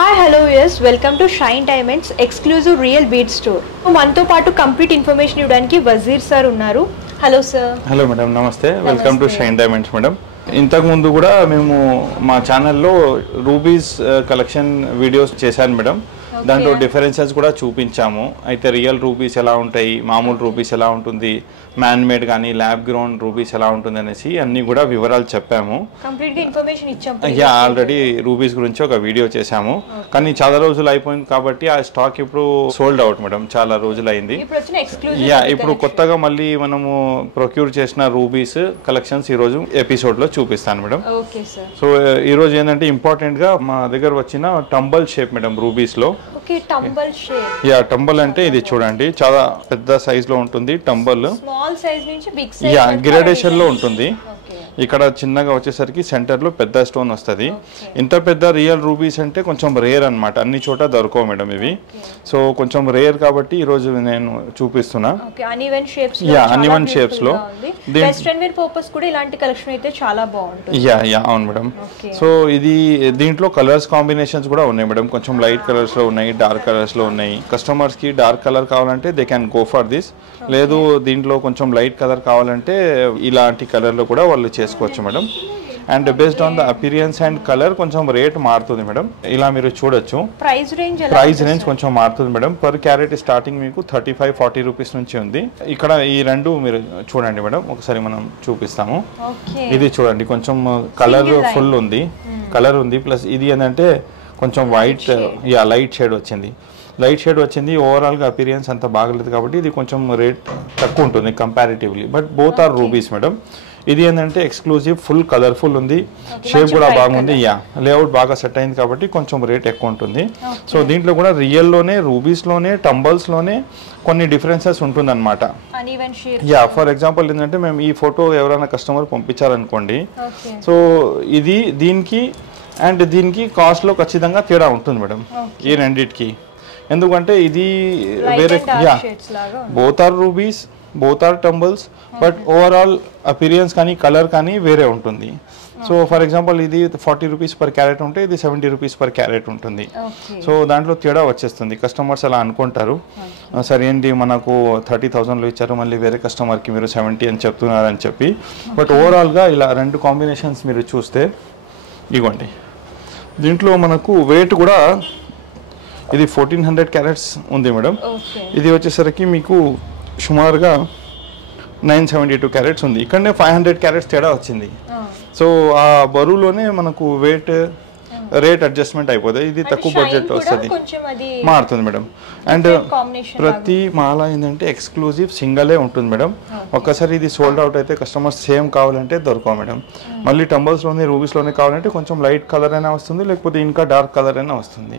Hi hello yes welcome to Shine Diamonds exclusive real bead store. మనతో పాటు complete information ఇవ్వడానికి Wazir sir ఉన్నారు. Hello sir. Hello madam, నమస్తే. Welcome to Shine Diamonds madam. ఇంతకు ముందు కూడా మేము మా ఛానల్లో రూబీస్ కలెక్షన్ వీడియోస్ చేశాను మేడం. దాంట్లో డిఫరెన్సెస్ కూడా చూపించాము. అయితే రియల్ రూబీస్ ఎలా ఉంటాయి, మామూలు రూబీస్ ఎలా ఉంటుంది, మ్యాన్ మేడ్ కానీ ల్యాబ్ గ్రౌండ్ రూబీస్ ఎలా ఉంటుంది అనేసి అన్ని కూడా వివరాలు చెప్పాము. ఆల్రెడీ రూబీస్ గురించి ఒక వీడియో చేశాము, కానీ చాలా రోజులు అయిపోయింది కాబట్టి ఆ స్టాక్ ఇప్పుడు సోల్డ్ అవుట్ మేడం. చాలా రోజులు అయింది. ఇప్పుడు కొత్తగా మళ్ళీ మనము ప్రొక్యూర్ చేసిన రూబీస్ కలెక్షన్స్ ఈ రోజు ఎపిసోడ్ లో చూపిస్తాను మేడం. సో ఈ రోజు ఏంటంటే ఇంపార్టెంట్ గా మా దగ్గర వచ్చిన టంబల్ షేప్ మేడం రూబీస్ లో. టంబల్ అంటే ఇది చూడండి, చాలా పెద్ద సైజ్ లో ఉంటుంది టంబల్. గ్రేడేషన్ లో ఉంటుంది. ఇక్కడ చిన్నగా వచ్చేసరికి సెంటర్ లో పెద్ద స్టోన్ వస్తుంది. ఇంత పెద్ద రియల్ రూబీస్ అంటే కొంచెం రేర్ అన్నమాట, అన్ని చోట దొరకవు మేడం ఇవి. సో కొంచెం రేర్ కాబట్టి ఈ రోజు నేను చూపిస్తున్నా. అన్ఈవెన్ షేప్స్ లో అవును మేడం. సో ఇది దీంట్లో కలర్స్ కాంబినేషన్స్ కూడా ఉన్నాయి మేడం. కొంచెం లైట్ కలర్స్ లో ఉన్నాయి, డార్క్ కలర్స్ లో ఉన్నాయి. కస్టమర్స్ కి డార్క్ కలర్ కావాలంటే they can go for this. లేదు దీంట్లో కొంచెం లైట్ కలర్ కావాలంటే ఇలాంటి కలర్ లో కూడా వాళ్ళు చేసుకోవచ్చు madam. And based on the appearance and colour కొంచెం రేట్ మారుతుంది మేడం. ఇలా మీరు చూడొచ్చు. ప్రైస్ రేంజ్ కొంచెం మారుతుంది మేడం. పర్ క్యారెట్ స్టార్టింగ్ మీకు 35-40 రూపీస్ నుంచి ఉంది. ఇక్కడ ఈ రెండు మీరు చూడండి మేడం, ఒకసారి మనం చూపిస్తాము. ఇది చూడండి, కొంచెం కలర్ ఫుల్ ఉంది, కలర్ ఉంది. ప్లస్ ఇది ఏంటంటే కొంచెం వైట్ లైట్ షేడ్ వచ్చింది. ఓవరాల్గా అపీరియన్స్ అంత బాగలేదు కాబట్టి ఇది కొంచెం రేట్ తక్కువ ఉంటుంది comparatively. But both are rubies madam. ఇది ఏంటంటే ఎక్స్క్లూజివ్, ఫుల్ కలర్ఫుల్ ఉంది, షేప్ కూడా బాగుంది. లేఅవుట్ బాగా సెట్ అయింది కాబట్టి కొంచెం రేట్ ఎక్కువ ఉంటుంది. సో దీంట్లో కూడా రియల్లోనే, రూబీస్లోనే, టంబల్స్లోనే కొన్ని డిఫరెన్సెస్ ఉంటుంది అనమాట. ఫర్ ఎగ్జాంపుల్ ఏంటంటే మేము ఈ ఫోటో ఎవరైనా కస్టమర్ పంపించారనుకోండి, సో ఇది దీనికి అండ్ దీనికి కాస్ట్లో ఖచ్చితంగా తేడా ఉంటుంది మేడం ఈ రెండిటికి. ఎందుకంటే ఇది వేరే both are rubies, both are tumbles, but overall appearance కానీ కలర్ కానీ వేరే ఉంటుంది. సో ఫర్ ఎగ్జాంపుల్ ఇది 40 రూపీస్ పర్ క్యారెట్ ఉంటే ఇది 70 రూపీస్ పర్ క్యారెట్ ఉంటుంది. సో దాంట్లో తేడా వచ్చేస్తుంది. కస్టమర్స్ అలా అనుకుంటారు, సరే ఏంటి మనకు 30,000లో ఇచ్చారు, మళ్ళీ వేరే కస్టమర్కి మీరు 70 అని చెప్తున్నారని చెప్పి. బట్ ఓవరాల్గా ఇలా రెండు కాంబినేషన్స్ మీరు చూస్తే ఇవ్వండి. దీంట్లో మనకు వెయిట్ కూడా ఇది 1400 క్యారెట్స్ ఉంది మేడం. ఇది వచ్చేసరికి మీకు సుమారుగా 972 క్యారెట్స్ ఉంది. ఇక్కడనే 500 క్యారెట్స్ తేడా వచ్చింది. సో ఆ బరువులోనే మనకు రేట్ అడ్జస్ట్మెంట్ అయిపోతుంది. ఇది తక్కువ బడ్జెట్ వస్తుంది, మారుతుంది మేడం. అండ్ ప్రతి మాల ఏంటంటే ఎక్స్క్లూజివ్ సింగలే ఉంటుంది మేడం. ఒక్కసారి ఇది సోల్డ్ అవుట్ అయితే కస్టమర్స్ సేమ్ కావాలంటే దొరకవు మేడం. మళ్ళీ టంబల్స్లోనే, రూబీస్లోనే కావాలంటే కొంచెం లైట్ కలర్ అయినా వస్తుంది, లేకపోతే ఇంకా డార్క్ కలర్ అయినా వస్తుంది.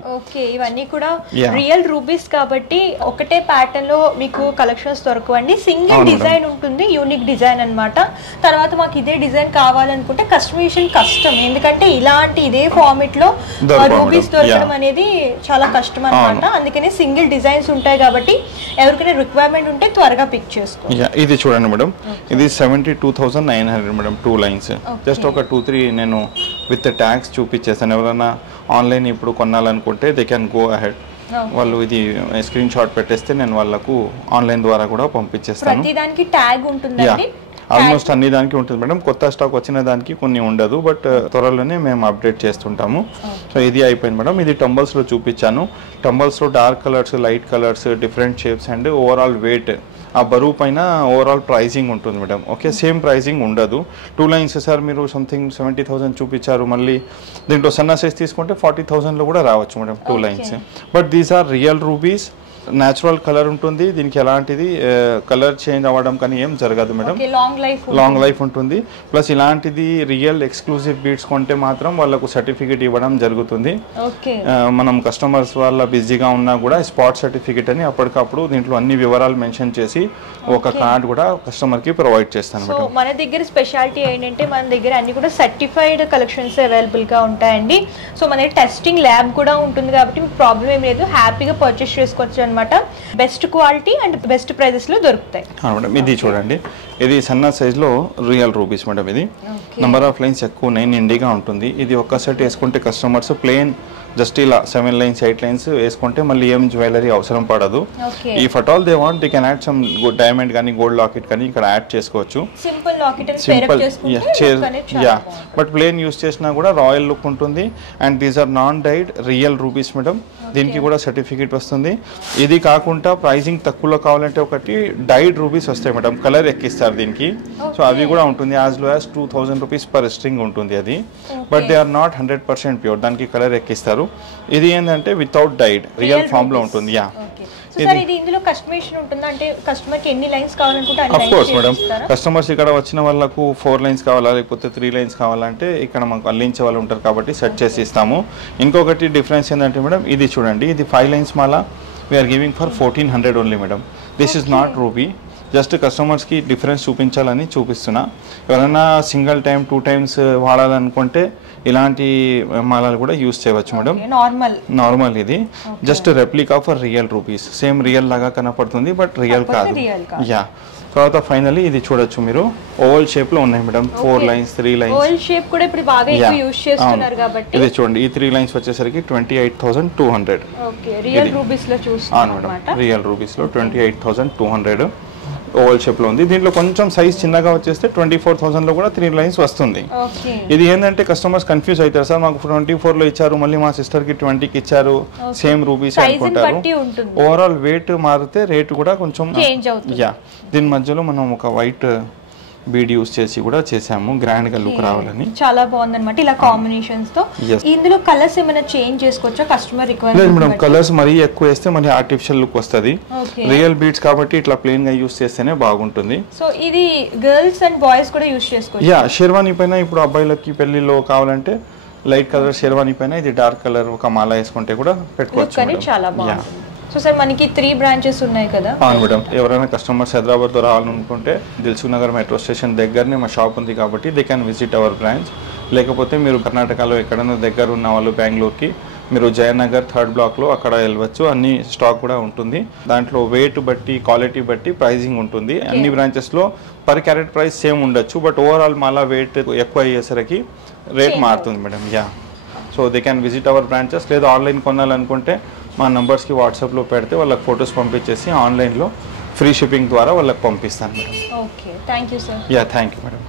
ఇవన్నీ కూడా రియల్ రూబీస్ కాబట్టి ఒకటే ప్యాటర్న్ లో మీకు కలెక్షన్స్ దొరకవండి. సింగిల్ డిజైన్ ఉంటుంది, యూనిక్ డిజైన్ అన్నమాట. తర్వాత మాకు ఇదే డిజైన్ కావాలనుకుంటే కస్టమైజేషన్ కష్టం, ఎందుకంటే ఇలాంటి ఇదే ఫార్మెట్ లో రూబీస్ దొరకడం అనేది చాలా కష్టం అన్నమాట. అందుకనే సింగిల్ డిజైన్స్ ఉంటాయి కాబట్టి ఎవరికైనా రిక్వైర్మెంట్ ఉంటే త్వరగా పిక్ చేసుకో. ఇది చూడండి మేడం, ఇది 72,900 మేడం, 2 లైన్స్. జస్ట్ ఒక 2-3 నేను విత్ ట్యాగ్స్ చూపించేస్తాను. ఎవరైనా ఆన్లైన్ ఇప్పుడు కొనాలనుకుంటే దే క్యాన్ గో అహెడ్. వాళ్ళు ఇది స్క్రీన్ షాట్ పెట్టేస్తే నేను వాళ్ళకు ఆన్లైన్ ద్వారా కూడా పంపించేస్తాను. ఆల్మోస్ట్ అన్ని దానికి ఉంటుంది మేడం. కొత్త స్టాక్ వచ్చిన దానికి కొన్ని ఉండదు, బట్ త్వరలోనే మేము అప్డేట్ చేస్తుంటాము. సో ఇది అయిపోయింది మేడం. ఇది టంబల్స్లో చూపించాను. టంబల్స్లో dark colours, light colours, different shapes and overall weight, ఆ బరువు పైన ఓవరాల్ ప్రైజింగ్ ఉంటుంది మేడం. ఓకే, సేమ్ ప్రైజింగ్ ఉండదు. 2 లైన్స్ సార్ మీరు సంథింగ్ 70,000 చూపించారు, మళ్ళీ దీంట్లో సన్న సైజ్ తీసుకుంటే 40,000లో కూడా రావచ్చు madam 2 lines. But these are real rubies. Natural colour ఉంటుంది, దీనికి ఎలాంటిది కలర్ చేంజ్ అవ్వడం కానీ ఏం జరగదు మేడం. లాంగ్ లైఫ్ ఉంటుంది. ప్లస్ ఇలాంటిది రియల్ ఎక్స్క్లూజివ్ బీడ్స్ కొంటే మాత్రం వాళ్ళకు సర్టిఫికేట్ ఇవ్వడం జరుగుతుంది. మనం కస్టమర్స్ వాళ్ళ బిజీగా ఉన్నా కూడా స్పాట్ సర్టిఫికేట్ అని అప్పటికప్పుడు దీంట్లో అన్ని వివరాలు మెన్షన్ చేసి ఒక కార్డ్ కూడా కస్టమర్ కి ప్రొవైడ్ చేస్తాను మేడం. మన దగ్గర స్పెషాలిటీ ఏంటంటే మన దగ్గర అన్ని కూడా సర్టిఫైడ్ కలెక్షన్స్ అవైలబుల్ గా ఉంటాయండి. సో మన టెస్టింగ్ ల్యాబ్ కూడా ఉంటుంది కాబట్టి మీకు ప్రాబ్లం ఏం లేదు, హ్యాపీగా పర్చేస్ చేసుకోవచ్చు అన్నమాట. Best quality and best prices లో దొరుకుతాయి మేడం. ఇది చూడండి, ఇది సన్న సైజ్ లో రియల్ రూబీస్ మేడం. ఇది నంబర్ ఆఫ్ లైన్స్ ఎక్కువ ఉన్నాయి, నిండిగా ఉంటుంది. ఇది ఒక్క సెట్ వేసుకుంటే కస్టమర్స్ ప్లేన్ జస్ట్ ఇలా 7 lines 8 lines వేసుకుంటే మళ్ళీ ఏం జ్యువెలరీ అవసరం పడదు. If at all they want they can add some diamond కానీ గోల్డ్ లాకెట్ కానీ ఇక్కడ యాడ్ చేసుకోవచ్చు. సింపుల్ లాకెట్ అని పేరప్ చేసుకుంటే యా బట్ ప్లేన్ యూస్ చేసినా కూడా రాయల్ లుక్ ఉంటుంది. And these are non dyed real rubies madam. దీనికి కూడా సర్టిఫికేట్ వస్తుంది. ఇది కాకుండా ప్రైజింగ్ తక్కువలో కావాలంటే ఒకటి డైడ్ రూబీస్ వస్తాయి మేడం, కలర్ ఎక్కిస్తారు దీనికి. సో అవి కూడా ఉంటుంది. As low as 2000 rupees per string ఉంటుంది అది. But they are not 100% pure, దానికి కలర్ ఎక్కిస్తారు. ఇది ఏంటంటే వితౌట్ డైడ్ రియల్ ఫామ్ లో ఉంటుంది. యా ఇది ఇందులో కస్టమైజేషన్ ఉంటుందా అంటే కస్టమర్ కి ఎన్ని లైన్స్ కావాలనుకుంటే అన్ని లైన్స్ కోర్స్ మేడం. కస్టమర్స్ ఇక్కడ వచ్చిన వాళ్ళకు 4 lines కావాలా లేకపోతే 3 lines కావాలంటే ఇక్కడ మనకు అల్లించే వాళ్ళు ఉంటారు కాబట్టి సెట్ చేసి ఇస్తాము. ఇంకొకటి డిఫరెన్స్ ఏంటంటే మేడం ఇది చూడండి, ఇది 5 lines మాల we are giving for 1400 only madam. This is not ruby. Just కస్టమర్స్కి డిఫరెన్స్ చూపించాలని చూపిస్తున్నా. ఎవరైనా సింగిల్ టైం 2 times వాడాలనుకుంటే ఇలాంటి మాలలు కూడా యూస్ చేయవచ్చు మేడం. నార్మల్ ఇది just replica for real rupees. Same real లాగా కనపడుతుంది బట్ రియల్ కాదు. యా తర్వాత ఫైనల్లీ ఇది చూడొచ్చు మీరు, ఓవల్ షేప్ లో ఉన్నాయి madam. 4 lines 3 lines oval shape కూడా ఇప్పుడు బాగా ఎక్కువ యూస్ చేస్తున్నారు కాబట్టి ఇది చూడండి. ఈ 3 lines వచ్చేసరికి 28,200. ఓకే రియల్ రూబీస్ లో చూస్తున్నాం మేడం. రియల్ రూబీస్ లో 28,200 ఓవల్ షేప్ లో ఉంది. దీంట్లో కొంచెం సైజ్ చిన్నగా వచ్చేస్తే 24,000 లో కూడా 3 lines వస్తుంది. ఇది ఏంటంటే కస్టమర్స్ కన్ఫ్యూజ్ అవుతారు, సార్ మాకు 24 లో ఇచ్చారు మళ్ళీ మా సిస్టర్ కి 20కి ఇచ్చారు సేమ్ రూబీస్ అనుకుంటారు. ఓవరాల్ వెయిట్ మారితే రేట్ కూడా కొంచెం చేంజ్ అవుతుంది. యా దీని మధ్యలో మనం ఒక వైట్ బీడ్ యూస్ చేసి కూడా చేసాము గ్రాండ్ గా లుక్ రావాలని. చాలా బాగుంది అన్నమాట ఇలా కాంబినేషన్స్ తో. ఇందులో కలర్స్ ఏమైనా చేంజ్ చేసుకోవచ్చా కస్టమర్ రిక్వైర్మెంట్? మేడం కలర్స్ మరీ ఎక్కువ వేస్తే మళ్ళీ ఆర్టిఫిషియల్ లుక్ వస్తుంది. రియల్ బీడ్స్ కాబట్టి ఇట్లా ప్లెయిన్ గా యూస్ చేస్తేనే బాగుంటుంది. సో ఇది గర్ల్స్ అండ్ బాయ్స్ కూడా యూస్ చేసుకోవచ్చు. యా షెర్వానీ పైన ఇప్పుడు అబ్బాయిలకి పెళ్లిలో కావాలంటే లైట్ కలర్ షెర్వానీ పైన ఇది డార్క్ కలర్ ఒక మాల వేసుకుంటే కూడా పెట్టుకోవచ్చు. చాలా బాగుంది. సో సార్ మనకి 3 branches ఉన్నాయి కదా? అవును మేడం. ఎవరైనా కస్టమర్స్ హైదరాబాద్ లో రావాలనుకుంటే దిల్సుఖ్ నగర్ మెట్రో స్టేషన్ దగ్గరనే మా షాప్ ఉంది కాబట్టి they can visit our branch. లేకపోతే మీరు కర్ణాటకలో ఎక్కడైనా దగ్గర ఉన్న వాళ్ళు బెంగళూరుకి మీరు జయనగర్ 3rd block లో అక్కడ వెళ్ళవచ్చు. అన్ని స్టాక్ కూడా ఉంటుంది. దాంట్లో వెయిట్ బట్టి క్వాలిటీ బట్టి ప్రైజింగ్ ఉంటుంది. అన్ని బ్రాంచెస్ లో పర్ క్యారెట్ ప్రైస్ సేమ్ ఉండొచ్చు బట్ ఓవరాల్ మాలా వెయిట్ ఎక్కువ అయ్యేసరికి రేట్ మారుతుంది madam. Yeah so they can visit our branches. లేదా ఆన్లైన్ కొనాలనుకుంటే మా నంబర్స్కి వాట్సాప్లో పెడితే వాళ్ళకి ఫొటోస్ పంపించేసి ఆన్లైన్లో ఫ్రీ షిప్పింగ్ ద్వారా వాళ్ళకి పంపిస్తాను madam. Okay thank you sir. Yeah thank you madam.